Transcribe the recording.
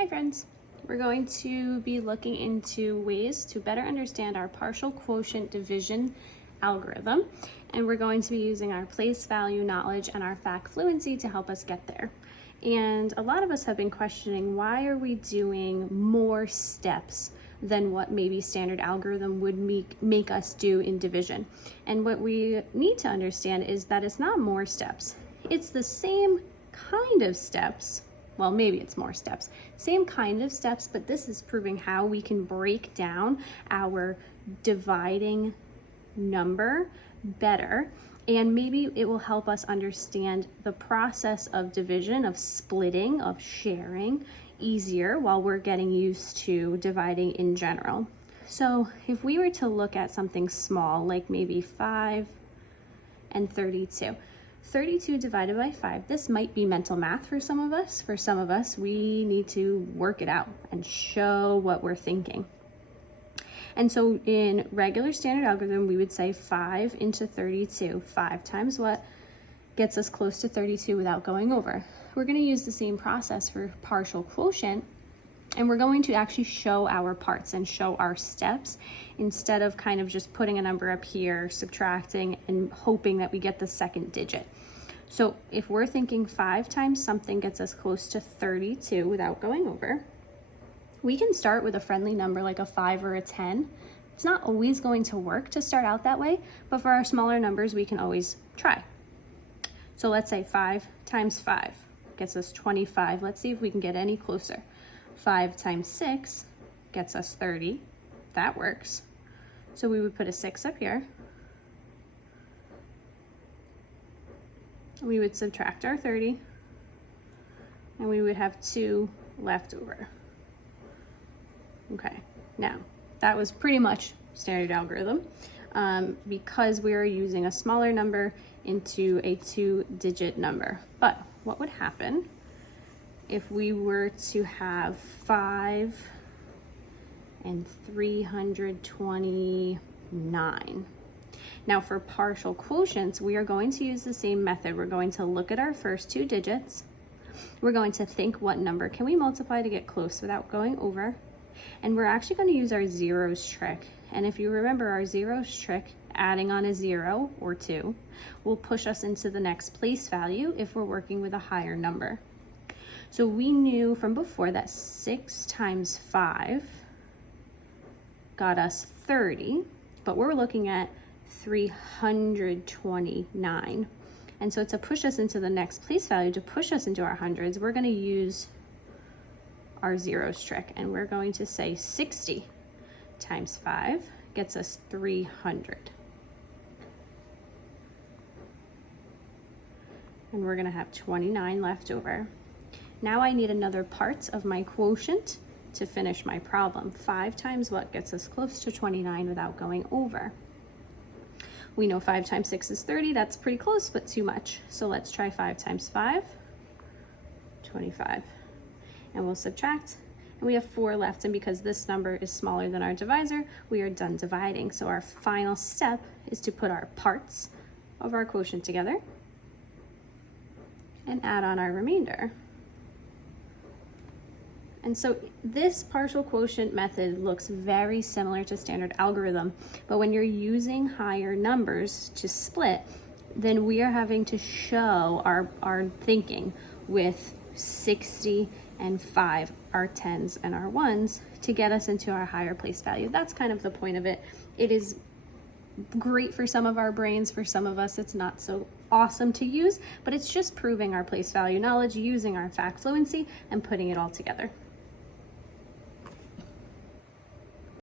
Hi friends, we're going to be looking into ways to better understand our partial quotient division algorithm, and we're going to be using our place value knowledge and our fact fluency to help us get there. And a lot of us have been questioning, why are we doing more steps than what maybe standard algorithm would make us do in division? And what we need to understand is that it's not more steps, it's the same kind of steps. Well, maybe it's more steps, same kind of steps, but this is proving how we can break down our dividing number better, and maybe it will help us understand the process of division, of splitting, of sharing easier while we're getting used to dividing in general. So if we were to look at something small, like maybe 5 and 32. 32 divided by 5, this might be mental math for some of us. For some of us, we need to work it out and show what we're thinking. And so in regular standard algorithm, we would say 5 into 32. 5 times what gets us close to 32 without going over. We're going to use the same process for partial quotient, and we're going to actually show our parts and show our steps instead of kind of just putting a number up here, subtracting, and hoping that we get the second digit. So if we're thinking 5 times something gets us close to 32 without going over, we can start with a friendly number like a 5 or a 10. It's not always going to work to start out that way, but for our smaller numbers, we can always try. So let's say 5 times 5 gets us 25. Let's see if we can get any closer. 5 times 6 gets us 30. That works. So we would put a 6 up here. We would subtract our 30, and we would have 2 left over. Okay, now that was pretty much standard algorithm because we are using a smaller number into a 2-digit number. But what would happen if we were to have 5 and 329? Now for partial quotients, we are going to use the same method. We're going to look at our first 2 digits. We're going to think, what number can we multiply to get close without going over? And we're actually going to use our zeros trick. And if you remember our zeros trick, adding on a 0 or 2 will push us into the next place value if we're working with a higher number. So we knew from before that 6 times 5 got us 30, but we're looking at 329. And so to push us into the next place value, to push us into our hundreds, we're going to use our zeros trick, and we're going to say 60 times 5 gets us 300. And we're going to have 29 left over. Now I need another part of my quotient to finish my problem. 5 times what gets us close to 29 without going over? We know 5 times 6 is 30. That's pretty close, but too much. So let's try 5 times 5, 25. And we'll subtract, and we have 4 left. And because this number is smaller than our divisor, we are done dividing. So our final step is to put our parts of our quotient together and add on our remainder. And so this partial quotient method looks very similar to standard algorithm, but when you're using higher numbers to split, then we are having to show our thinking with 60 and 5, our 10s and our 1s, to get us into our higher place value. That's kind of the point of it. It is great for some of our brains. For some of us, it's not so awesome to use, but it's just proving our place value knowledge, using our fact fluency, and putting it all together.